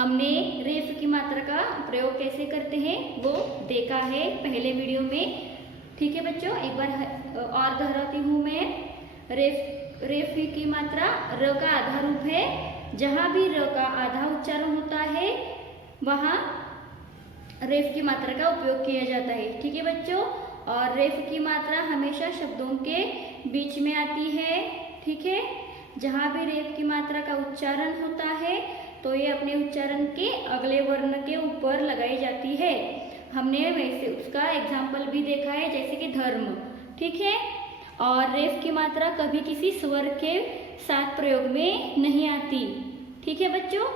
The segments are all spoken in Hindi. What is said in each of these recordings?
हमने रेफ की मात्रा का प्रयोग कैसे करते हैं वो देखा है पहले वीडियो में। ठीक है बच्चों, एक बार और दोहराती हूँ मैं। रेफ की मात्रा र का आधा रूप है। जहाँ भी र का आधा उच्चारण होता है वहाँ रेफ की मात्रा का उपयोग किया जाता है। ठीक है बच्चों, और रेफ की मात्रा हमेशा शब्दों के बीच में आती है। ठीक है, जहाँ भी रेफ की मात्रा का उच्चारण होता है तो ये अपने उच्चारण के अगले वर्ण के ऊपर लगाई जाती है। हमने वैसे उसका एग्जाम्पल भी देखा है, जैसे कि धर्म। ठीक है, और रेफ की मात्रा कभी किसी स्वर के साथ प्रयोग में नहीं आती। ठीक है बच्चों,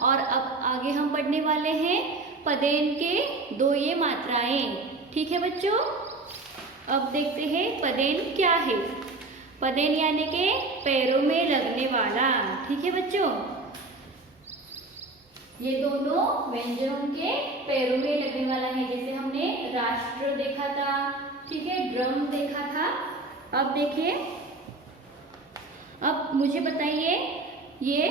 और अब आगे हम पढ़ने वाले हैं पदेन के दो ये मात्राएं। ठीक है बच्चों, अब देखते हैं पदेन क्या है। पदेन यानी के पैरों में लगने वाला। ठीक है बच्चों, ये दोनों व्यंजनों के पैरों में लगने वाला है। जैसे हमने राष्ट्र देखा था, ठीक है, ड्रम देखा था। अब देखिए, अब मुझे बताइए ये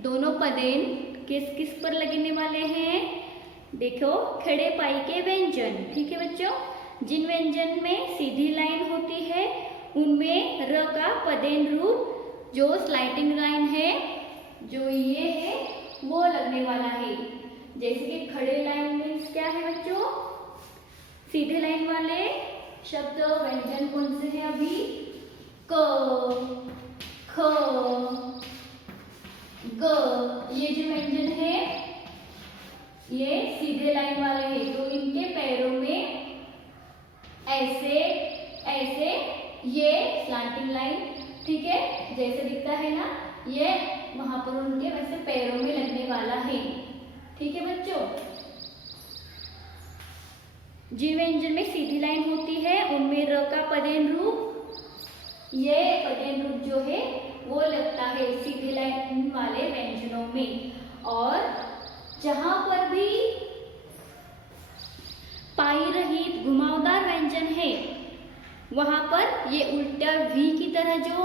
दोनों पदेन किस किस पर लगने वाले हैं। देखो, खड़े पाई के व्यंजन। ठीक है बच्चों, जिन व्यंजन में सीधी लाइन होती है उनमें र का पदेन रूप जो स्लाइडिंग लाइन है, जो ये है, वो लगने वाला है। जैसे कि खड़े लाइन मीन्स क्या है बच्चों, सीधे लाइन वाले शब्द व्यंजन कौन से हैं अभी, क, ख, ग। ये जो व्यंजन है ये सीधे लाइन वाले हैं, तो इनके पैरों में ऐसे ऐसे ये स्लैंटिंग लाइन, ठीक है, जैसे दिखता है ना, ये वहां पर उनके वैसे पैरों में लगने वाला है। ठीक है बच्चों, जिन व्यंजन में सीधी लाइन होती है उनमें र का पदेन रूप, ये पदेन रूप जो है वो लगता है सीधी लाइन वाले व्यंजनों में। और जहां पर भी पाई रहित घुमावदार व्यंजन है वहां पर ये उल्टा वी की तरह जो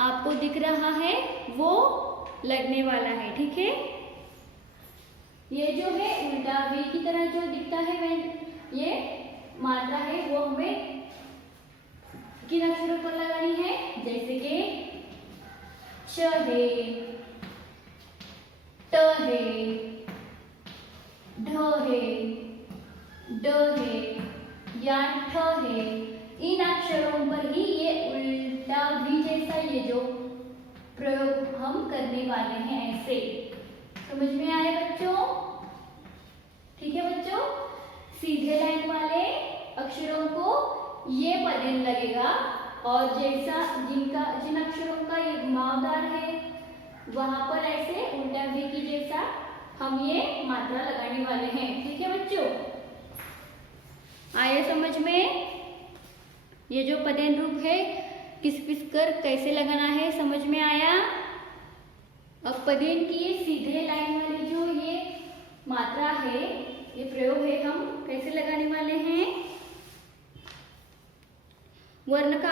आपको दिख रहा है वो लगने वाला है। ठीक है, ये जो है उल्टा वी की तरह जो दिखता है ये मात्रा है वो हमें किन अक्षरों पर लगानी है, जैसे कि च है, ट है, ढ है, ड है या ठ है। इन अक्षरों पर ही ये उल्टा वी जैसा ये जो प्रयोग हम करने वाले हैं, ऐसे। समझ में आए बच्चों? ठीक है बच्चों, सीधे लाइन वाले अक्षरों को ये पदेन लगेगा, और जैसा जिन अक्षरों का ये घुमावदार है वहां पर ऐसे उल्टा वी की जैसा हम ये मात्रा लगाने वाले हैं। ठीक है बच्चों, आया समझ में? ये जो पदेन रूप है किस किस कर कैसे लगाना है, समझ में आया? अब पदेन की ये सीधे लाइन वाली जो ये मात्रा है, ये प्रयोग है, हम कैसे लगाने वाले हैं। वर्ण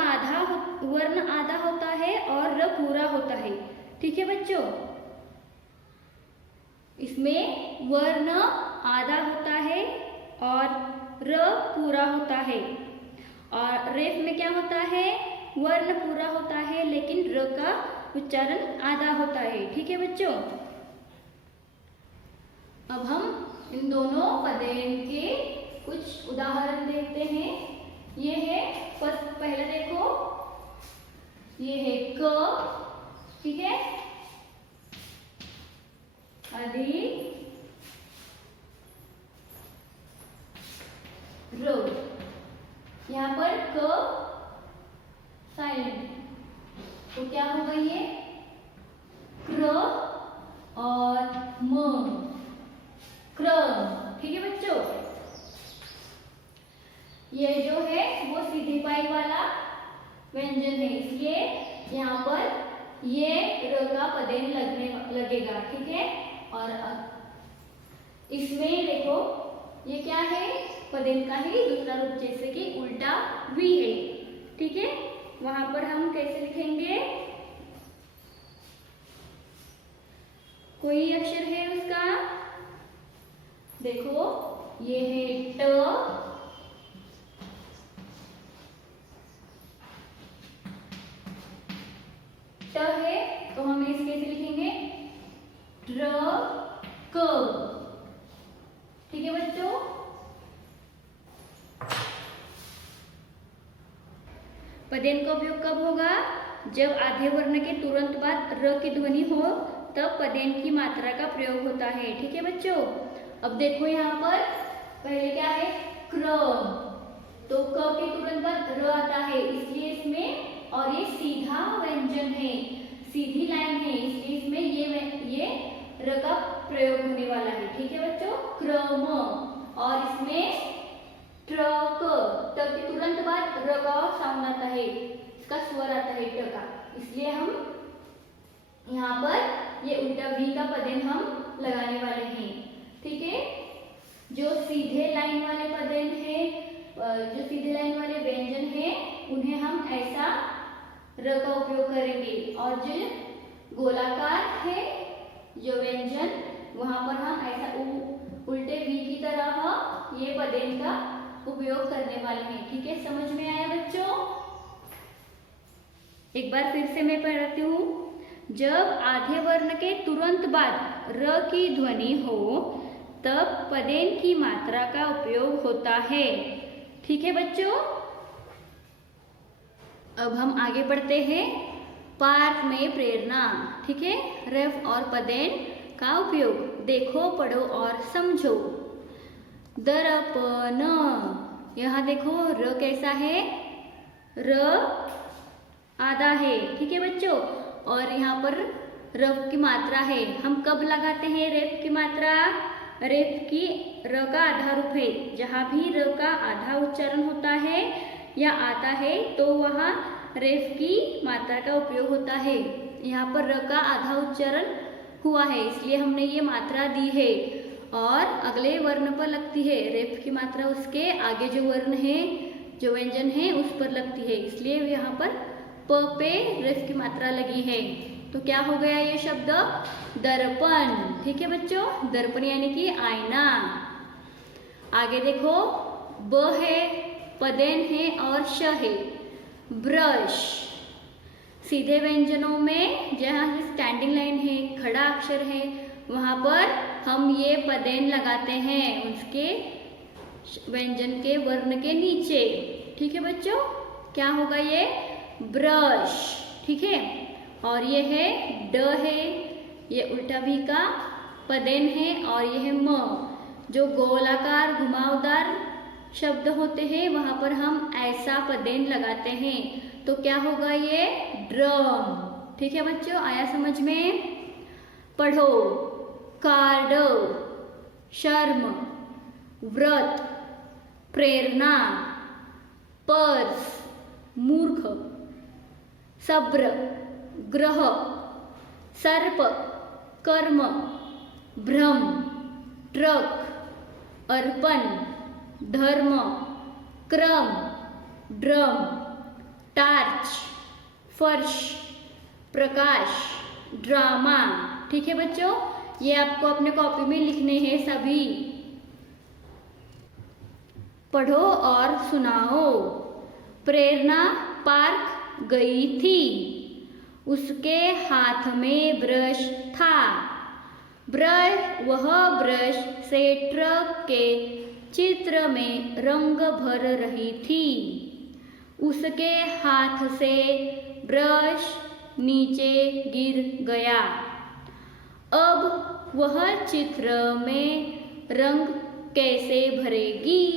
आधा होता है और र पूरा होता है। ठीक है बच्चों, इसमें वर्ण आधा होता है और र पूरा होता है। और रेफ में क्या होता है, वर्ण पूरा होता है लेकिन र का उच्चारण आधा होता है। ठीक है बच्चों, अब हम इन दोनों पदेन के कुछ उदाहरण देखते हैं। ये है पहला देखो, ये है क, ठीक है, अधिक रो। यहाँ पर क साइलेंट, तो क्या होगा ये क्र और म, क्र। ठीक है बच्चों, ये जो है वो सीधी पाई वाला व्यंजन है, इसलिए यहाँ पर ये र का पदेन लगेगा। ठीक है, और इसमें देखो ये क्या है, पदेन का ही दूसरा रूप, जैसे कि उल्टा वी है। ठीक है, वहां पर हम कैसे लिखेंगे, कोई अक्षर है उसका, देखो ये है ट, ट है तो हम इस कैसे लिखेंगे, ड्र क। ठीक है बच्चों, पदेन का उपयोग कब होगा, जब आधे वर्ण के तुरंत बाद र की ध्वनि हो तब पदेन की मात्रा का प्रयोग होता है। ठीक है बच्चों, अब देखो यहाँ पर पहले क्या है, क्र, तो क के तुरंत बाद र आता है इसलिए इसमें, और ये सीधा व्यंजन है, सीधी लाइन है, इसलिए इसमें ये र का प्रयोग होने वाला है। ठीक है बच्चों, क्रम, और इसमें ट्रक, ट के तुरंत बाद र का साउंड आता है, इसका स्वर आता है ट का, इसलिए हम यहाँ पर ये उल्टा वी का पदेन हम लगाने वाले हैं। ठीक है, जो सीधे लाइन वाले पदेन है, जो सीधे लाइन वाले व्यंजन है, उन्हें हम ऐसा र का उपयोग करेंगे, और जो गोलाकार है जो व्यंजन, वहां पर हम ऐसा उल्टे वी की तरह ये पदेन का उपयोग करने वाले हैं। ठीक है, समझ में आया बच्चों? एक बार फिर से मैं पढ़ती हूँ, जब आधे वर्ण के तुरंत बाद र की ध्वनि हो तब पदेन की मात्रा का उपयोग होता है। ठीक है बच्चों, अब हम आगे बढ़ते हैं, पाठ में प्रेरणा। ठीक है, रेफ और पदेन का उपयोग, देखो, पढ़ो और समझो। दर्पण, यहाँ देखो र कैसा है, र आधा है। ठीक है बच्चों, और यहाँ पर रफ की मात्रा है, हम कब लगाते हैं रेफ की मात्रा, रेफ की र का आधा रूप है, जहाँ भी र का आधा उच्चारण होता है या आता है तो वहाँ रेफ की मात्रा का उपयोग होता है। यहाँ पर र का आधा उच्चारण हुआ है इसलिए हमने ये मात्रा दी है, और अगले वर्ण पर लगती है रेफ की मात्रा, उसके आगे जो वर्ण है, जो व्यंजन है उस पर लगती है, इसलिए यहाँ पर प पे रेफ की मात्रा लगी है। तो क्या हो गया ये शब्द, दर्पण। ठीक है बच्चों, दर्पण यानी कि आईना। आगे देखो, ब है, पदेन है और श है, ब्रश। सीधे व्यंजनों में जहाँ स्टैंडिंग लाइन है, खड़ा अक्षर है, वहाँ पर हम ये पदेन लगाते हैं उसके व्यंजन के वर्ण के नीचे। ठीक है बच्चों, क्या होगा ये, ब्रश। ठीक है, और ये है ड है, ये उल्टा भी का पदेन है, और ये है म। जो गोलाकार घुमावदार शब्द होते हैं वहां पर हम ऐसा पदेन लगाते हैं, तो क्या होगा ये, ड्रम। ठीक है बच्चों, आया समझ में? पढ़ो, कार्ड, शर्म, व्रत, प्रेरणा, पर्स, मूर्ख, सब्र, ग्रह, सर्प, कर्म, भ्रम, ट्रक, अर्पण, धर्म, क्रम, ड्रम, टार्च, फर्श, प्रकाश, ड्रामा। ठीक है बच्चों, ये आपको अपने कॉपी में लिखने हैं सभी। पढ़ो और सुनाओ। प्रेरणा पार्क गई थी, उसके हाथ में ब्रश था, वह ब्रश से ट्रक के चित्र में रंग भर रही थी, उसके हाथ से ब्रश नीचे गिर गया, अब वह चित्र में रंग कैसे भरेगी।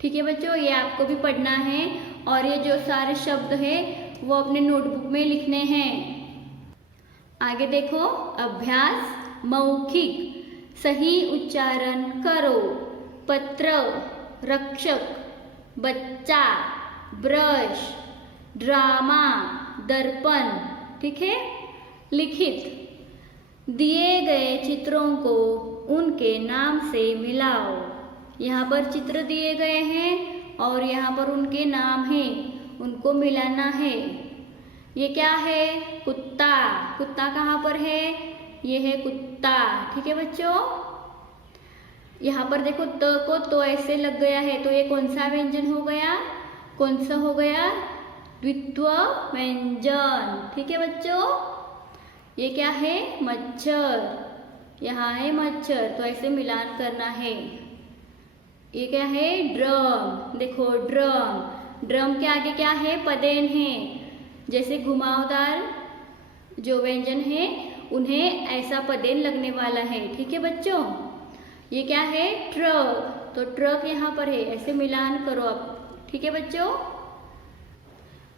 ठीक है बच्चों, ये आपको भी पढ़ना है, और ये जो सारे शब्द हैं वो अपने नोटबुक में लिखने हैं। आगे देखो, अभ्यास, मौखिक सही उच्चारण करो। पत्र, रक्षक, बच्चा, ब्रश, ड्रामा, दर्पण। ठीक है, लिखित, दिए गए चित्रों को उनके नाम से मिलाओ। यहाँ पर चित्र दिए गए हैं और यहाँ पर उनके नाम हैं, उनको मिलाना है। ये क्या है, कुत्ता। कुत्ता कहाँ पर है, ये है कुत्ता। ठीक है बच्चों, यहाँ पर देखो त को तो ऐसे लग गया है, तो ये कौन सा व्यंजन हो गया, कौन सा हो गया, द्वित्व व्यंजन। ठीक है बच्चों, ये क्या है, मच्छर, यहाँ है मच्छर, तो ऐसे मिलान करना है। ये क्या है, ड्रम, देखो ड्रम, ड्रम के आगे क्या है, पदेन है, जैसे घुमावदार जो व्यंजन है उन्हें ऐसा पदेन लगने वाला है। ठीक है बच्चों, ये क्या है, ट्रक, तो ट्रक यहाँ पर है, ऐसे मिलान करो आप। ठीक है बच्चों,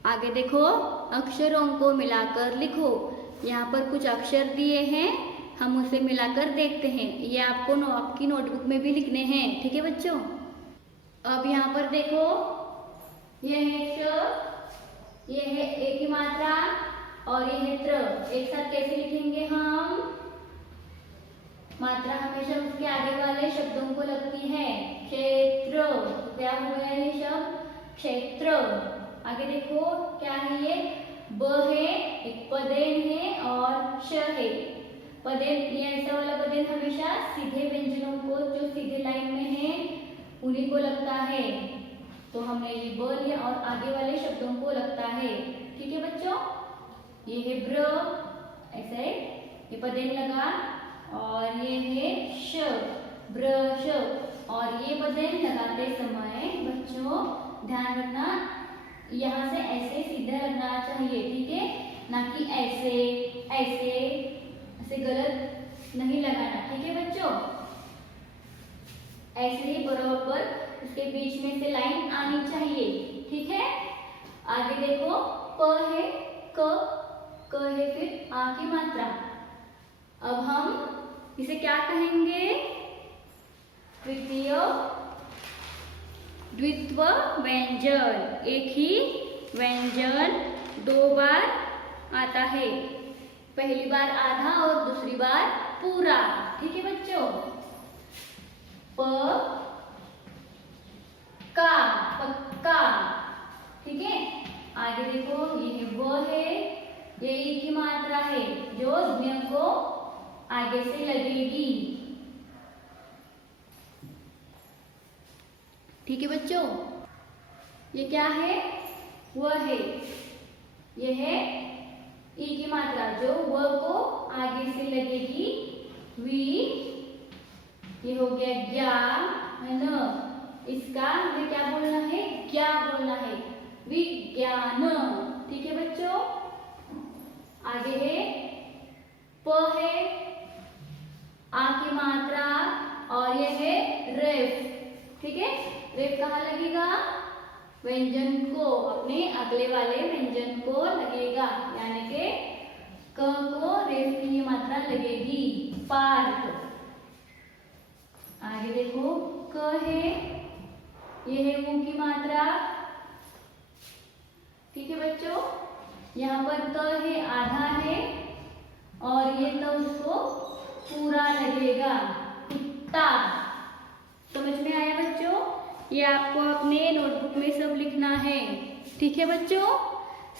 आगे देखो, अक्षरों को मिलाकर लिखो। यहाँ पर कुछ अक्षर दिए हैं, हम उसे मिलाकर देखते हैं। ये आपको आपकी नोटबुक में भी लिखने हैं। ठीक है बच्चों, अब यहाँ पर देखो, ये है श, ये है ए की मात्रा और ये है त्र। एक साथ कैसे लिखेंगे हम, मात्रा हमेशा उसके आगे वाले शब्दों को लगती है। क्षेत्र, क्या हो गया ये शब्द, क्षेत्र। आगे देखो क्या है, ये ब है, एक पदेन है और श है। पदेन, ये ऐसा वाला पदेन हमेशा सीधे व्यंजनों को, जो सीधे लाइन में है उन्हीं को लगता है, तो हमने ये ब लिया और आगे वाले शब्दों को लगता है। ठीक है बच्चों, ये है ब्र, ऐसे ये पदेन लगा, और ये है श, ब्रश, और ये पदेन लगाते समय बच्चों ध्यान रखना, यहाँ से ऐसे सीधा लगना चाहिए। ठीक है, ना कि ऐसे ऐसे ऐसे गलत नहीं लगाना। ठीक है बच्चों, ऐसे ही बराबर उसके बीच में से लाइन आनी चाहिए। ठीक है, आगे देखो, प है, क है, फिर आ की मात्रा। अब हम इसे क्या कहेंगे, तृतीय द्वित्व व्यंजन। एक ही व्यंजन दो बार आता है, पहली बार आधा और दूसरी बार पूरा। ठीक है बच्चों, प का, पक्का। ठीक है, आगे देखो, ये है व है, ये ई की मात्रा है जो ज्ञ को आगे से लगेगी। ठीक है बच्चों, ये क्या है, व है, ये है ई की मात्रा जो व को आगे से लगेगी, वी, ये हो गया ज्ञा, है न, इसका हमें क्या बोलना है, ज्ञा बोलना है, विज्ञान। ठीक है बच्चों, आगे है प है, आ की मात्रा, और ये है रेफ। ठीक है, रेफ कहाँ लगेगा, व्यंजन को, अपने अगले वाले व्यंजन को लगेगा, यानी कि क को रेफ की ये मात्रा लगेगी, पार्क। आगे देखो, क है, ये है ऊ की मात्रा। ठीक है बच्चों, यहाँ पर त है, आधा है, और ये तो उसको पूरा लगेगा, कुत्ता। समझ में आया बच्चों, ये आपको अपने नोटबुक में सब लिखना है। ठीक है बच्चों,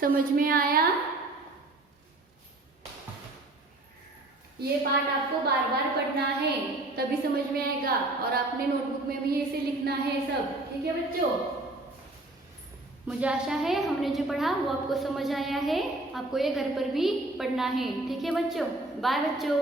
समझ में आया, ये पाठ आपको बार बार पढ़ना है, तभी समझ में आएगा, और आपने नोटबुक में भी ऐसे लिखना है सब। ठीक है बच्चों, मुझे आशा है हमने जो पढ़ा वो आपको समझ आया है, आपको ये घर पर भी पढ़ना है। ठीक है बच्चों, बाय बच्चों।